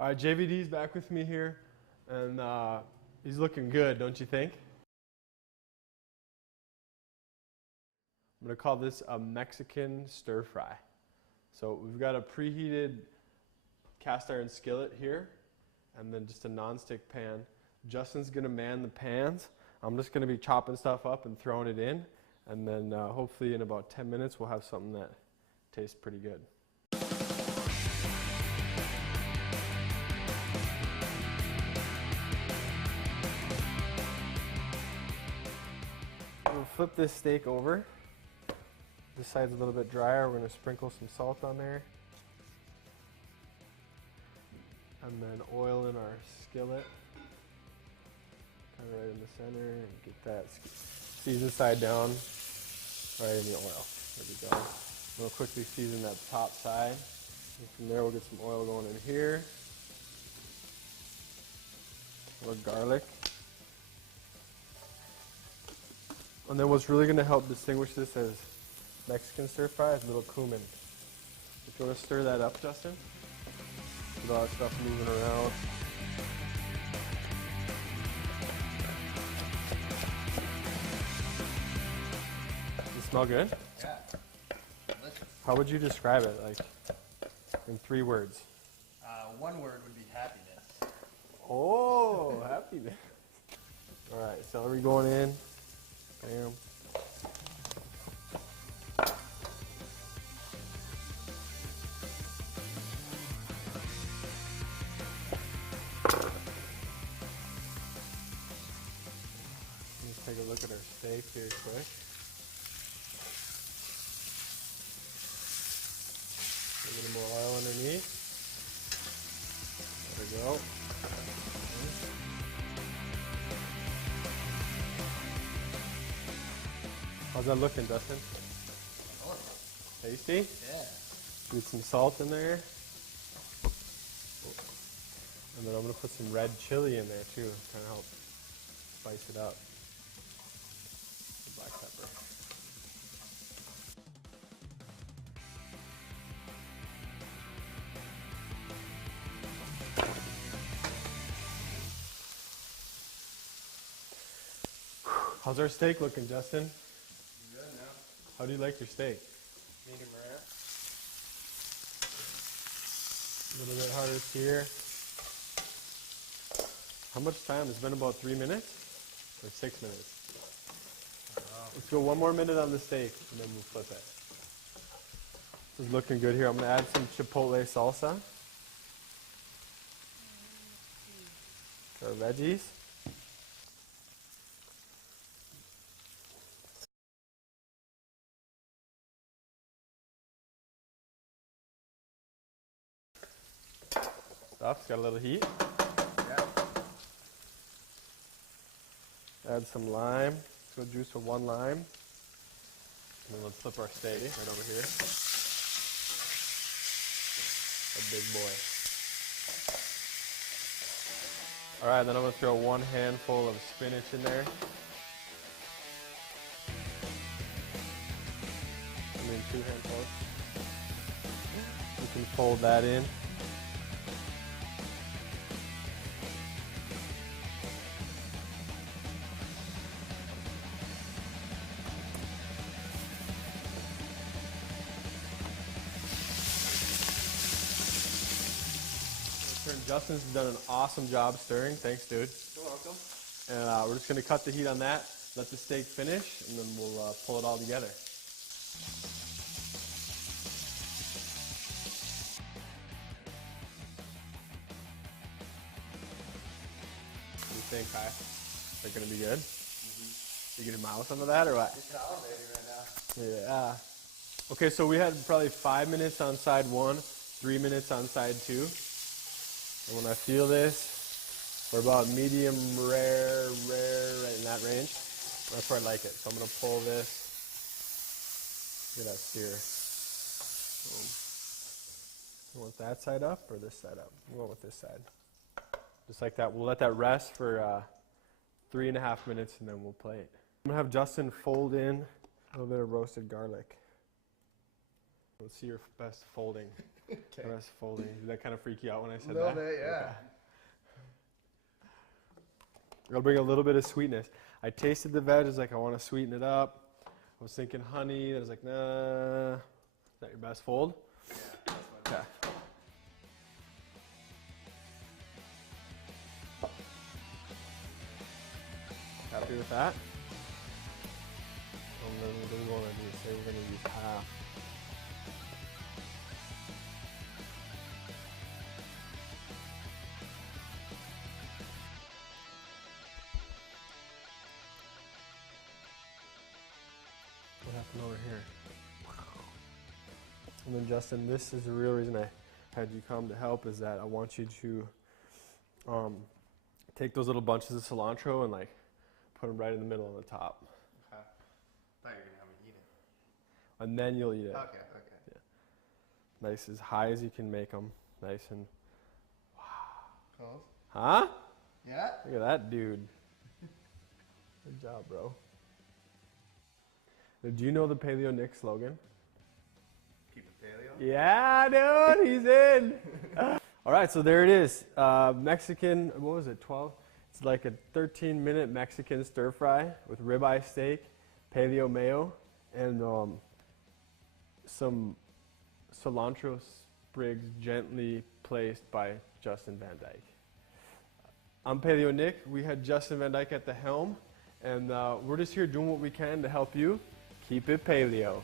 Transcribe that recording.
All right, JVD's back with me here, and he's looking good, don't you think? I'm going to call this a Mexican stir fry. So we've got a preheated cast iron skillet here, and then just a non-stick pan. Justin's going to man the pans. I'm just going to be chopping stuff up and throwing it in, and then hopefully in about 10 minutes we'll have something that tastes pretty good. We'll flip this steak over. This side's a little bit drier. We're going to sprinkle some salt on there. And then oil in our skillet. Kind of right in the center. And get that season side down right in the oil. There we go. We'll quickly season that top side. And from there we'll get some oil going in here. A little garlic. And then what's really going to help distinguish this as Mexican stir fry is a little cumin. If you want to stir that up, Justin, with all that stuff moving around. Does it smell good? Yeah. Delicious. How would you describe it, like, in 3 words? One word would be happiness. Oh, happiness. All right, celery going in. Bam. Let's take a look at our steak here quick. A little more oil underneath. There we go. How's that looking, Dustin? Tasty? Yeah. Need some salt in there. And then I'm going to put some red chili in there too, kind of help spice it up. Some black pepper. How's our steak looking, Justin? Good now. How do you like your steak? Medium rare. A little bit harder here. How much time? It's been about 3 minutes? Or 6 minutes? Let's go 1 more minute on the steak, and then we'll flip it. This is looking good here. I'm going to add some chipotle salsa. To our veggies. Stuff's got a little heat. Yeah. Add some lime. Let's go juice of 1 lime. And then let's flip our steak right over here. A big boy. Alright, then I'm going to throw 1 handful of spinach in there. I mean 2 handfuls. You can fold that in. Justin's done an awesome job stirring. Thanks, dude. You're welcome. And we're just going to cut the heat on that, let the steak finish, and then we'll pull it all together. What do you think, Kai? Is that going to be good? You get your mouth under that or what? It's salivating right now. Yeah. Okay, so we had probably 5 minutes on side 1, 3 minutes on side 2. And when I feel this, we're about medium rare, right in that range. That's where I like it. So I'm going to pull this. Look at that sear. You want that side up or this side up? I'm going with this side. Just like that. We'll let that rest for 3.5 minutes and then we'll plate. I'm going to have Justin fold in a little bit of roasted garlic. Let's see your best folding. Okay. Best folding. Did that kind of freak you out when I said A little that? bit, yeah. Okay. I'll bring a little bit of sweetness. I tasted the veg. I was like, I want to sweeten it up. I was thinking honey. I was like, nah. Is that your best fold? Yeah, that's my Okay. Happy with that? And then what do we want to do? Say we're going to use half. What happened over here? And then Justin, this is the real reason I had you come to help, is that I want you to take those little bunches of cilantro and like put them right in the middle on the top. Okay. I thought you were going to have me eat it. And then you'll eat it. Okay, okay. Nice, as high as you can make them. Nice and, Close? huh? Yeah? Look at that dude. Good job, bro. Do you know the Paleo Nick slogan? Keep it paleo? Yeah, dude, he's in. All right, so there it is. Mexican, what was it, 12? It's like a 13-minute Mexican stir fry with ribeye steak, paleo mayo, and some cilantro sprigs gently placed by Justin Van Dyke. I'm Paleo Nick. We had Justin Van Dyke at the helm, and we're just here doing what we can to help you keep it paleo.